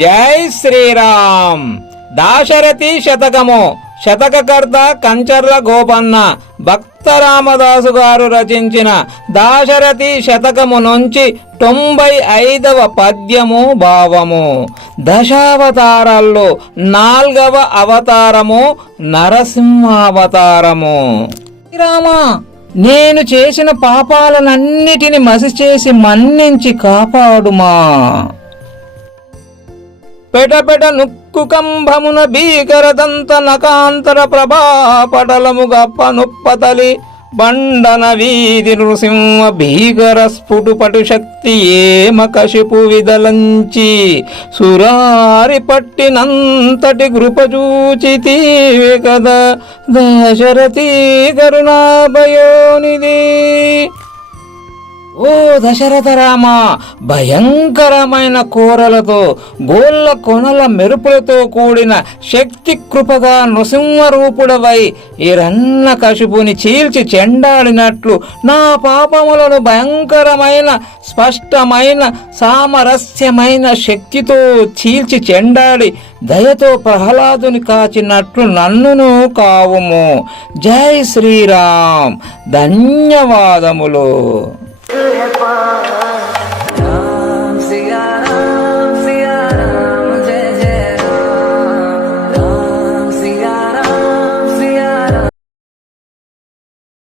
జై శ్రీరామ్. దాశరథి శతకము. శతకకర్త కంచర్ల గోపన్న. భక్త రామదాసు గారు రచించిన దాశరథి శతకము నుంచి 95వ పద్యము భావము. దశావతారాల్లో 4వ అవతారము నరసింహావతారము. శ్రీరామా, నేను చేసిన పాపాలనన్నిటిని మసి చేసి మన్నించి కాపాడుమా. పెటపెట నుక్కు కంభమున భీకరదంత నకాంతర ప్రభా పటలము గప్ప నుప్పతలి బండన వీధి నృసింహ భీకర స్ఫుటు పటు శక్తి ఏమ కశిపు విదలంచి సురారి పట్టినంతటి కృపచూచితీవే కదా దశరథి కరుణాభయోనిధి. ఓ దశరథ రామ, భయంకరమైన కోరలతో గోళ్ళ కొనల మెరుపులతో కూడిన శక్తి కృపగా నృసింహరూపుడవై ఈరన్న కశిపుని చీల్చి చెండాడినట్లు నా పాపములను భయంకరమైన స్పష్టమైన సామరస్యమైన శక్తితో చీల్చి చెండాడి దయతో ప్రహ్లాదుని కాచినట్లు నన్నును కావుము. జై శ్రీరామ్. ధన్యవాదములు.